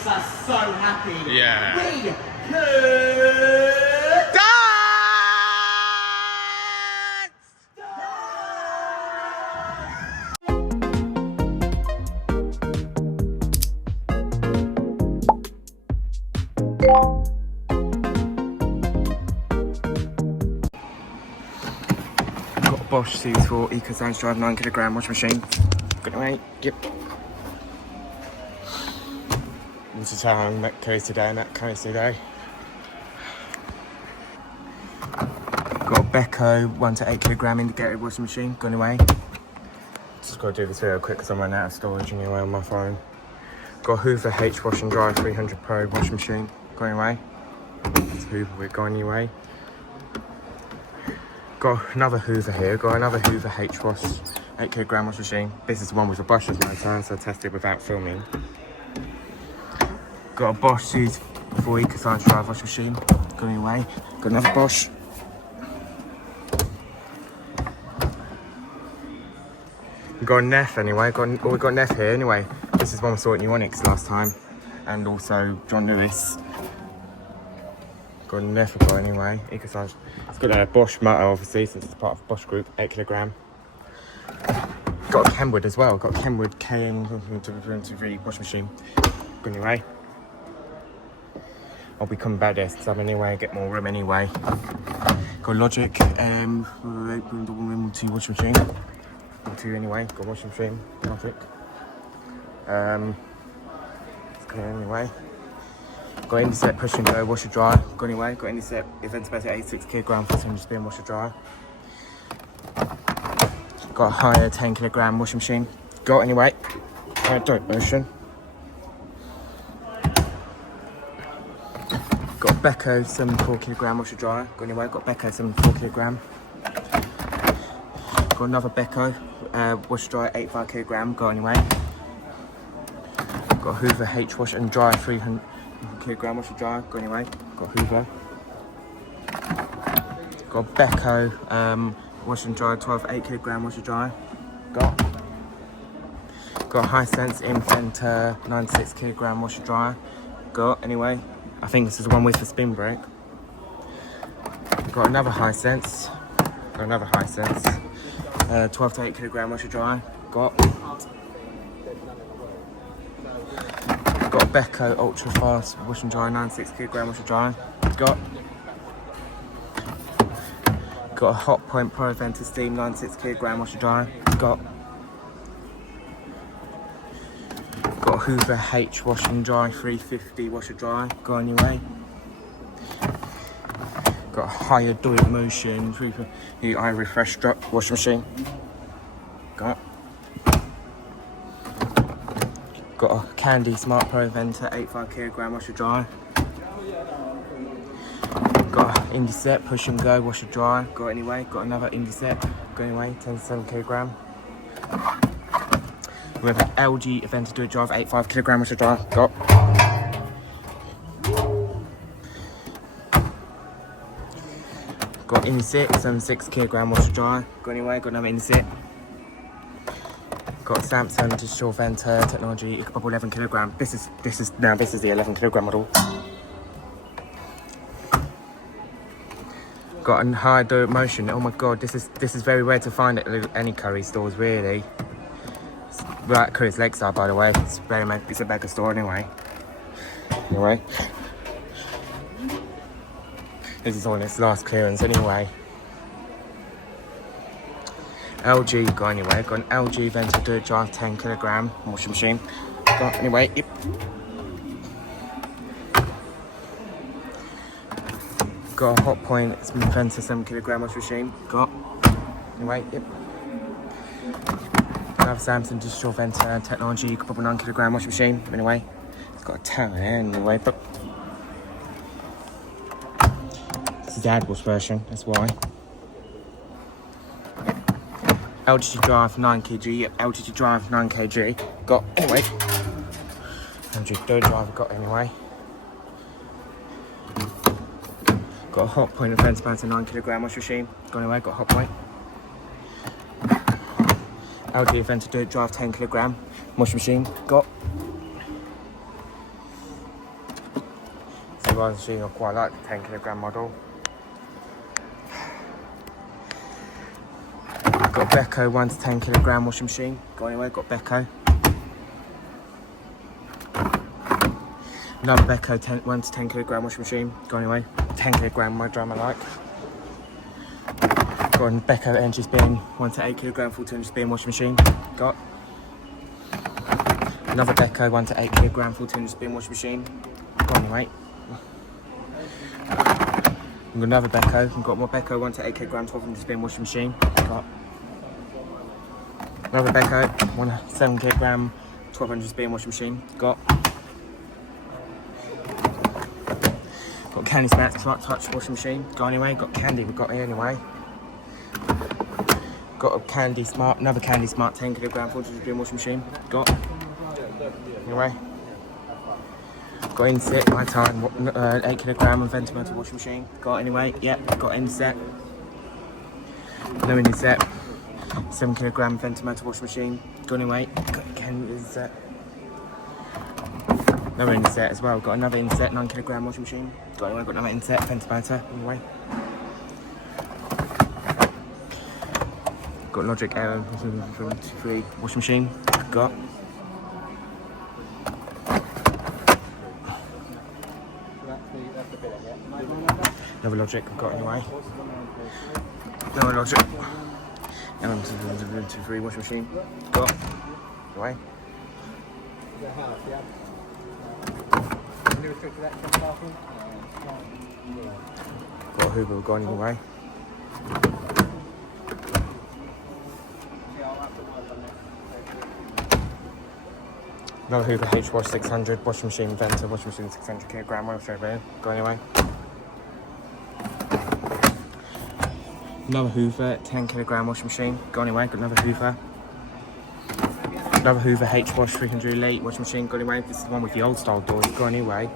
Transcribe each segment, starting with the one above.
makes us so happy. Yeah. We could Dance! Got a Bosch C4 EcoScience Drive 9kg washing machine. Good night. Yep. This is how I'm at Curry's today and at Curry's today. Got a Beko 1 to 8kg indicated washing machine. Gone away. Just got to do this video quick because I'm running out of storage anyway on my phone. Got a Hoover H Wash and Dry 300 Pro washing machine. Going away. It's Hoover, we're going away. Got another Hoover here. Got another Hoover H Wash 8kg washing machine. This is the one with the brushless motor, so I tested without filming. Got a Bosch C4 EcoScience Drive washing machine. Going away. Got another Bosch. We got a Neff anyway. We got Neff here anyway. This is one we saw at New Onyx last time, and also John Lewis. Got a Neff anyway. EcoScience. It's got a Bosch motor obviously since it's part of Bosch Group. 8kg. Got a Kenwood as well. Got a Kenwood KN23 washing machine. Going away. I'll be coming back there some anyway, get more room anyway. Got Logic, 2 washing machine. 2 anyway, got washing machine, Logic. Okay, anyway. Got Indeset push and go, washer dry. Got anyway, got Indeset event space at 86kg for 200 spin washer dry. Got a higher 10kg washing machine. Got anyway, direct motion. Got a Beko 74kg washer dryer. Got anyway, got Beko 74kg. Got another Beko washer dryer 85kg. Got anyway. Got a Hoover H wash and dry 300kg washer dryer. Got anyway. Got Hoover. Got a Beko wash and dry 12 8kg washer dryer. Got a Hisense Inventor 96kg washer dryer. Got anyway. I think this is the one with the spin brake. Got another Hisense. 12 to 8kg washer dry. Got a Beko ultra fast wash and dry 96kg washer dry. Got a Hot Point Pro Vented Steam 96kg washer dry. Got a Hoover H wash and dry 350 washer dry. Got anyway. Got a higher direct motion I refresh drop washing machine. Got a Candy Smart Pro Venter 85kg washer dry. Got an Indeset push and go washer dry. Got anyway. Got another Indeset. Got anyway 10.7kg. We have an LG Eventer Do It Drive 85kg washer dry. Got Indeset 76kg washer dry. Got anyway. Got another Indeset. Got Samsung Digital Venter Technology Equipable 11kg. This is the 11kg model. Got a high direct motion. Oh my god, this is very rare to find at any Curry stores really. Right, Curry's Lakeside, by the way. It's a Megastore anyway. Anyway, this is on its last clearance anyway. LG got anyway. Got an LG Venter Do It Drive 10kg washing machine. Got anyway. Yep. Got a Hot Point Venter 7kg washing machine. Got anyway. Yep. Another Samsung Digital Venter Technology Equipable 9kg washing machine. Anyway, it's got a tower anyway, but it's the dad wash version, that's why. LG Drive 9kg, yep, LG Drive 9kg. Got anyway. LG Drive got anyway. Got a Hot Point Venter 9kg washing machine. Got anyway, got a Hot Point. LG Venter Do It Drive 10kg washing machine. Got washing machine I quite like, the 10 kilogram model. Got Beko 1 to 10 kilogram washing machine. Got anyway, got Beko. Another Beko 1 to 10 kilogram washing machine. Got anyway, 10 kilogram my drum I like. Got a Beko energy spin 1 to 8 kilogram full 200 spin washing machine. Got another Beko 1 to 8 kilogram full 200 spin washing machine. Got anyway. I've got another Beko. I've got more Beko 1 to 8 kilogram 1200 spin washing machine. Got another Beko 1 to 7 kilogram 1200 spin washing machine. Got Candy Smart Smart Touch washing machine. Got anyway. Got Candy. We got here anyway. Got a Candy Smart, another Candy Smart 10 kilogram 400 spin washing machine. Got anyway. Got Inset my time 8 kilogram of Ventilator washing machine. Got anyway. Yep. Got Inset. No Inset. 7 kilogram Ventilator washing machine. Got anyway. Got Candy Inset. Another inset as well. Got another inset 9 kilogram washing machine. Got another inset ventilator anyway. Got Logic Air 3 washing machine. Got another Logic. I've got anyway. Another Logic. 3 washing machine. Got anyway. Got a Hoover gone anyway. Another Hoover H-Wash 600 washing machine venter washing machine 600 kilogram oil straight there. Go anyway. Another Hoover 10 kilogram washing machine. Go anyway. Got another Hoover. Another Hoover H-Wash 300 Elite washing machine. Got anyway. This is the one with the old style doors. Go anyway.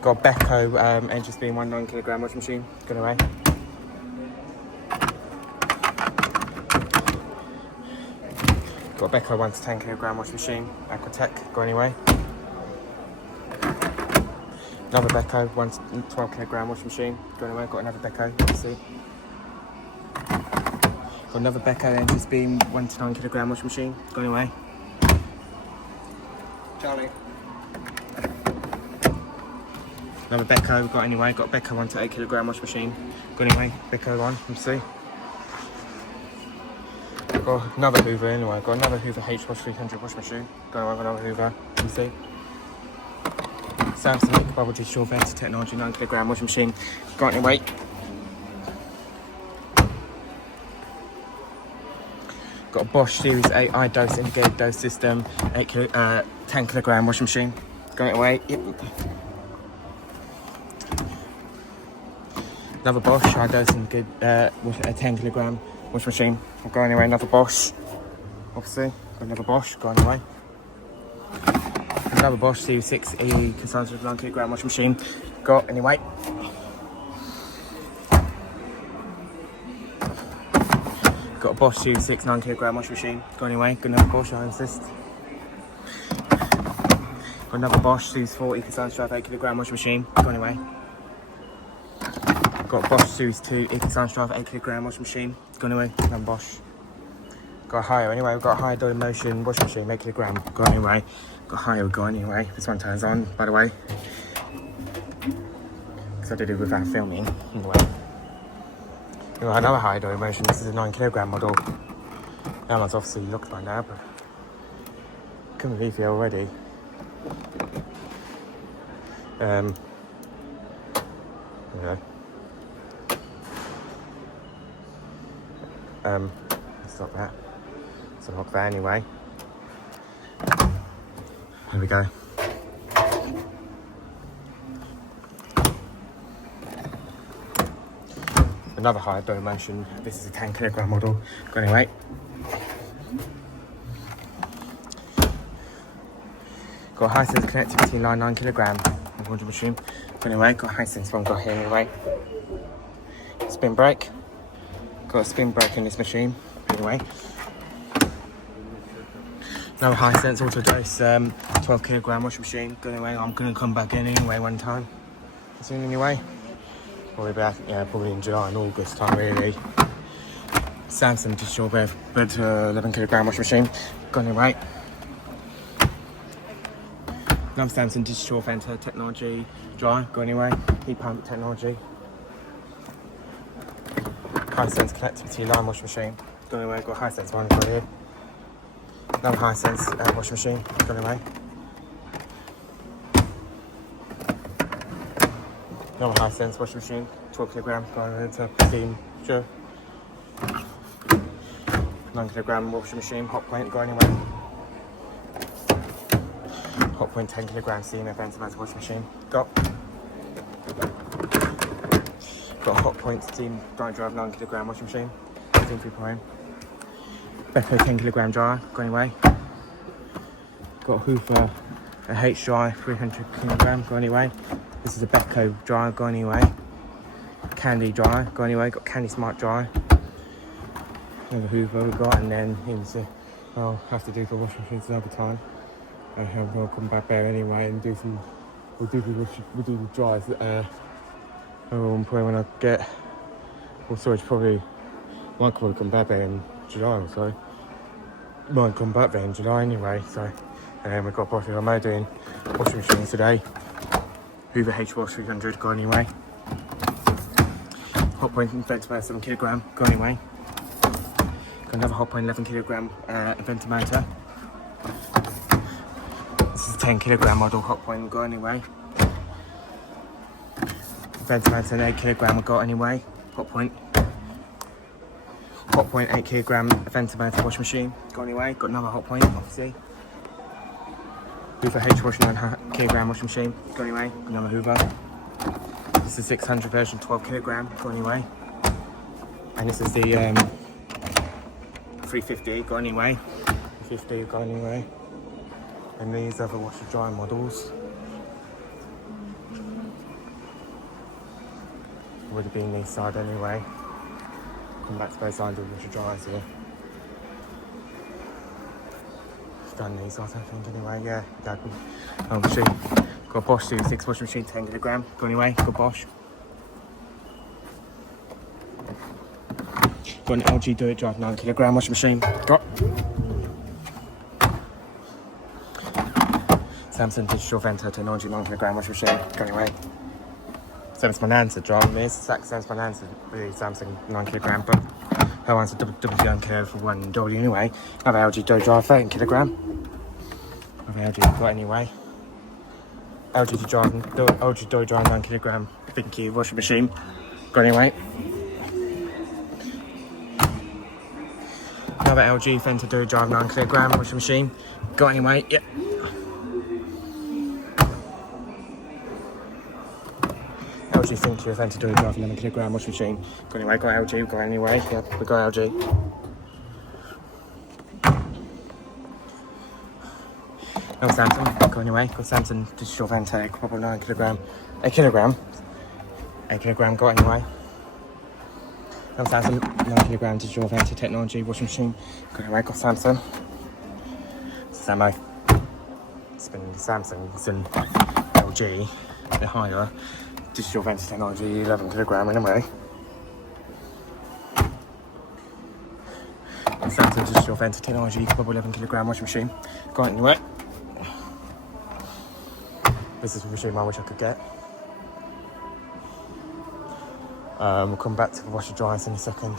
Got Beko Energy Spin 9 kilogram washing machine. Go anyway. Got Beko 1 to 10 kilogram washing machine. Aquatech. Go anyway. Another Beko 1 to 12 kilogram washing machine. Go anyway. Got another Beko. Let's see. Got another Beko Energy Spin 1 to 9 kilogram washing machine. Go anyway. Charlie. Another Beko, got anyway. Got Beko 1 to 8 kilogram washing machine. Go anyway. Beko 1. Let's see. Got another Hoover anyway. Got another Hoover H-Wash 300 washing machine. Go anyway. Got another Hoover. Let's see. Samsung Bubble Digital Vent Technology 9 kilogram washing machine. Got anyway. Got a Bosch Series 8 iDose integrated dose system 10 kilogram washing machine. Got anyway. Yep. Another Bosch iDose integrated 10 kilogram washing machine. I'll go anyway. Another Bosch. Obviously. Got another Bosch. Go anyway. Another Bosch Series 6 E consumption 9 kilogram washing machine. Got anyway. Got a Bosch Series 6 9 kilogram washing machine. Got anyway. Got another Bosch I insist. Got another Bosch Series 4 Eco 8 kilogram washing machine. Got anyway. Got a Bosch Series 2 Eco 8 kilogram washing machine. Got anyway. Another Bosch. Got a Higher anyway. We've got a Higher Dolly Motion washing machine 8 kilogram. Got anyway. Got a Higher got anyway. This one turns on, by the way. Because I did it without filming. Anyway. We've got another Higher Dolly Motion. This is a 9 kilogram model. That one's obviously locked by now, but couldn't believe it already. Yeah. Stop that. So lock that anyway. Here we go. Another Higher Dolly Motion. This is a 10 kilogram model. Go anyway. Got a Hisense connectivity line 9 kilogram. 100 machine. Go anyway. Got a Hisense one got here anyway. Spin brake. Got a spin brake in this machine. Anyway. Another Hisense Auto Dose 12 kilogram washing machine. Going away. I'm gonna come back in anyway one time. Soon anyway. Probably back, yeah, probably in July and August time really. Samsung digital bed 11 kilogram washing machine. Going away. Another Samsung digital venter technology dryer. Going away. Heat pump technology. Hisense connectivity line washing machine. Going away. Got Hisense one right here. Another Hisense washing machine. Going away. Another Hisense washing machine. 12 kilogram. Going into steam. Sure. 9 kilogram washing machine. Hot point. Going away. Hot point 10 kilogram steam ventilator washing machine. Got hot point steam dry drive 9 kilogram washing machine. Steam 3.0. Beko 10 kilogram dryer. Going away. Got a Hoover, a H dry 300 kilogram. Going away. This is a Beko dryer. Going away. Candy dryer. Going away. Got Candy Smart dryer. Another Hoover we got, and then I'll have to do for washing machines another time. We'll come back there anyway and we'll do the dries probably when I get, well sorry, might probably come back there in July or so. Might come back there in July anyway, so we've got possibly, I'm doing washing machines today. Hoover H Wash 300, go anyway. Hot point ventilator 7 kilogram, go anyway. Got another hot point 11 kilogram ventilator. This is a 10 kilogram model hot point, got anyway. Ventilator 8 kilogram we got anyway. Hot point 8 kilogram ventilator washing machine, got anyway. Got another hot point, obviously. Hoover H Wash 9 kilogram washing machine, got anyway. Got another Hoover. This is 600 version 12 kilogram, got anyway. And this is the 350, got anyway. 350, got anyway. And these other washer dry models would have been this side anyway. Come back to both sides of the washer dryers here. I've done these, I don't think anyway. Yeah, obviously got a Bosch 6 washing machine, 10 kilogram. Go anyway, got Bosch. Got an LG Do It Drive 9 kilogram washing machine. Got Samsung digital venter technology 9 kilogram washing machine. Go anyway. Same as my Nan's driving this. Same as my Nan's Samsung 9 kilogram, but her one's a double care for $1 anyway. Another LG Do It Drive 13 kilogram. Another LG got anyway. LG Do It Drive 9 kilogram Vinky washing machine. Got anyway. Another LG Fenton Do It Drive 9 kilogram washing machine. Got anyway. Yep. LG Thinky Fenton Do It Drive 11 kilogram washing machine. Got anyway. Got LG. Got anyway. Yep. We got LG. No Samsung. Got anyway. Got Samsung digital venter probably 9 kilogram. 8 kilogram. 8 kilogram. Got anyway. No Samsung 9 kilogram digital venter technology washing machine. Got anyway. Got Samsung. Samo. It's been Samsung and LG. The higher digital venter technology 11 kilogram anyway. Samsung digital venter technology probably 11 kilogram washing machine. Got anyway. This is the machine I wish I could get. We'll come back to the washer dryers in a second.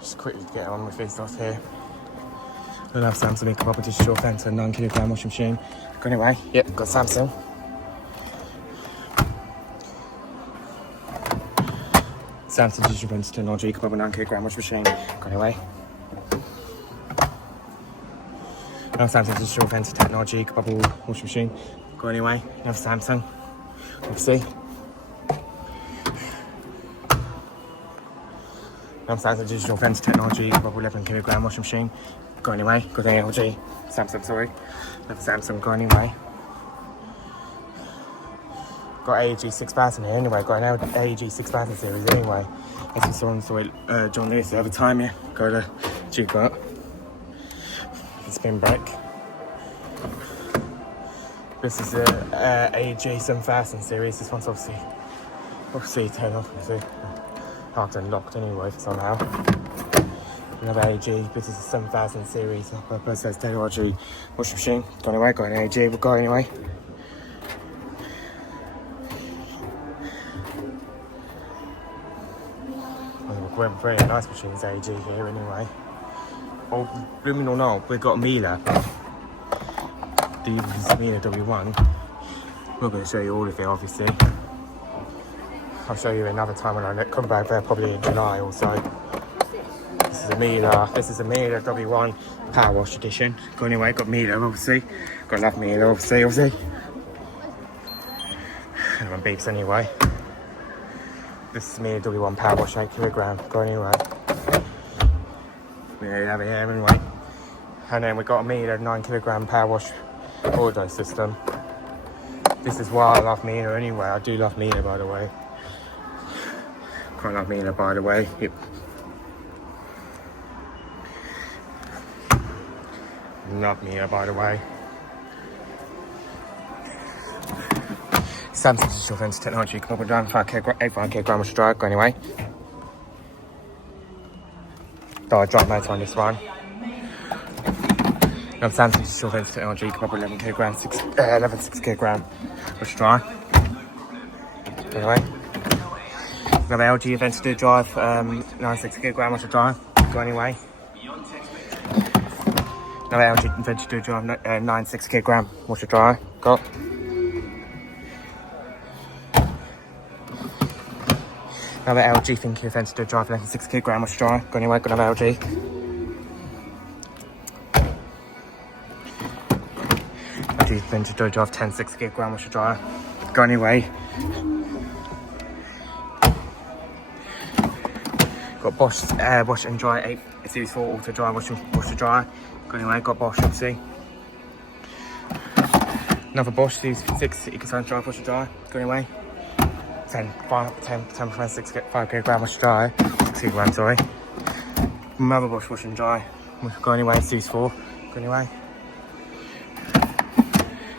Just quickly get on with these stuff here. We'll have Samsung Cobalt digital venter 9 kilogram washing machine. Got anyway. Yep, got Samsung. Samsung digital venter technology Cobalt 9 kilogram washing machine. Got anyway. Now Samsung digital venter technology Cobalt washing machine. Go anyway, another Samsung, obviously. Another Samsung digital venter technology, probably 11 kilogram washing machine. Go anyway, got an LG, Samsung, sorry. Another Samsung, go anyway. Got AEG 6000 here anyway, got an AEG 6000 series anyway. As we saw on John Lewis the other time, yeah. Got a G-Bot, spin brake. This is the AEG 7000 series. This one's obviously turned off. Obviously, hard to unlocked anyway somehow. Another AEG. This is the 7000 series. Process technology washing machine. Got anyway. Got an AEG. We've got anyway. We're very nice machines AEG here anyway. Oh, blooming or not, we've got a Miele. The Miele W1. I'm not going to show you all of it, obviously. I'll show you another time when I come back there, probably in July or so. This is a Miele. This is a Miele W1 Power Wash Edition. Got anyway, got Miele, obviously. Got to love Miele, obviously. Everyone beeps anyway. This is Miele W1 Power Wash 8 kg. Got anyway. We have it here anyway. And then we got a Miele 9 kg Power Wash auto system. This is why I love Miele anyway. I do love Miele, by the way. Quite love Miele, by the way. Yep. Love Miele, by the way. Samsung digital fence technology. Come up and down 5 kg wash dry. Go anyway. Dry motor on this one. Samsung digital fence technology. Come up 11 kg 6 kg wash dry. Anyway. Another LG Aventador drive, 96 kg wash dry. Go anyway. Another LG Aventador drive, 96 kg wash dry. Got. Another LG Thinky Aventador drive, 96 kg wash dry. Go anyway. Got another LG. LG Aventador drive, 10 6 kg wash dry. Go anyway. Got Bosch wash and dry 8 Series 4 auto dry wash to dry. Got anyway, got Bosch, obviously. Another Bosch Series 6 Ecosign dry wash to dry. Got anyway. 5 kg wash to dry. 6 kg, sorry. Another Bosch wash and dry. Got anyway, Series 4. Got anyway.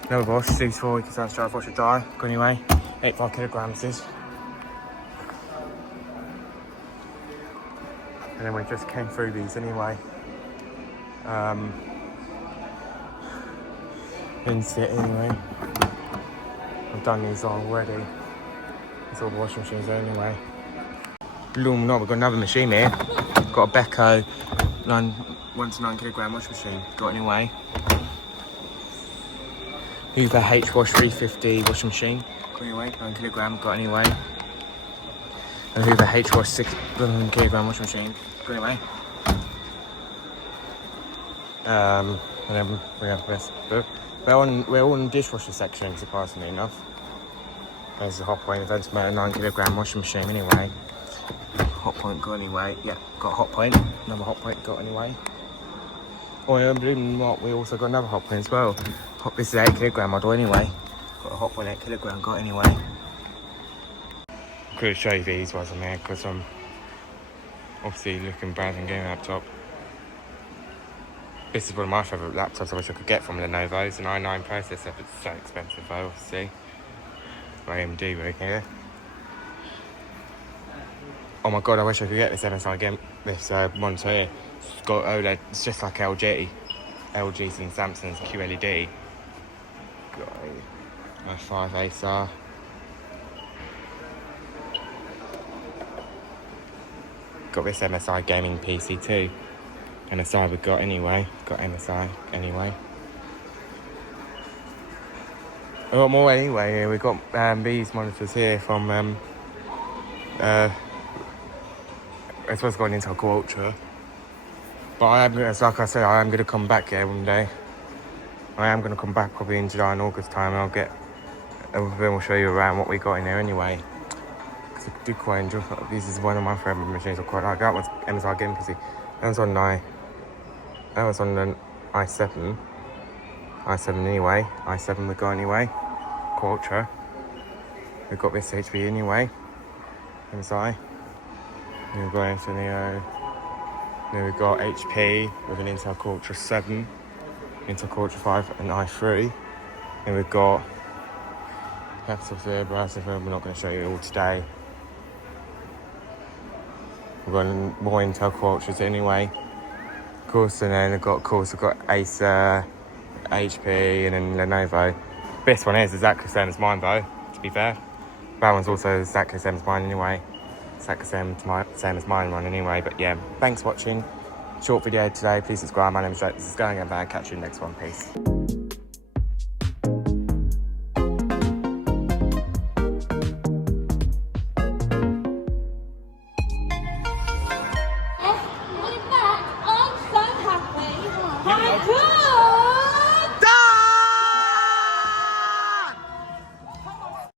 Another Bosch Series 4 Ecosign dry wash to dry. Got anyway. 5 kg is. And then we just came through these anyway. Didn't see it anyway. I've done these already. It's all washing machines anyway. Bloom, no, we've got another machine here. Got a Beko 1 to 9 kg washing machine. Got anyway. Hoover H Wash 350 washing machine. Got anyway, 9 kg. Got anyway. And Hoover H Wash 6 kg washing machine. Got anyway. And then we have this. We're all in the dishwasher section, surprisingly enough. There's a Hotpoint Events Motor 9 kg washing machine anyway. Hotpoint got anyway. Yeah, got Hotpoint. Another Hotpoint got anyway. Oh yeah, believe it or not, we also got another Hotpoint as well. This is 8 kg model anyway. Got a Hotpoint 8 kg got anyway. Could show you these ones on there because I'm obviously looking bad and getting a laptop. This is one of my favourite laptops I wish I could get from Lenovo. It's an i9 processor, but it's so expensive though, obviously. AMD right here. Oh my god, I wish I could get this MSI game, this monitor here. It's got OLED, it's just like LG's and Samsung's QLED. Got a 5 Acer. Got this MSI gaming PC too. MSI we got anyway. Got MSI anyway. A lot more anyway. We got these monitors here from I suppose got an Intel Core Ultra. But I am, like I said, I am going to come back here one day. I am going to come back probably in July and August time. And then we'll show you around what we got in there anyway. Because I do quite enjoy. This is one of my favourite machines. I quite like that one's MSI gaming PC. That was on the i7. i7 anyway. i7 we got anyway. Core Ultra. We've got this HP anyway. MSI. Then we've got Neo. Then we've got HP with an Intel Core Ultra 7, Intel Core Ultra 5 and i3. And we've got Capital Theatre, we're not going to show you it all today. We've got more Intel Core Ultras anyway. Of course, and then we've got Acer, HP, and then Lenovo. This one is exactly the same as mine though, to be fair. That one's also exactly the same as mine anyway. Exactly the same as mine one anyway. But yeah, thanks for watching. Short video today. Please subscribe. My name is Jake. This is Going Back. Catch you in the next one. Peace.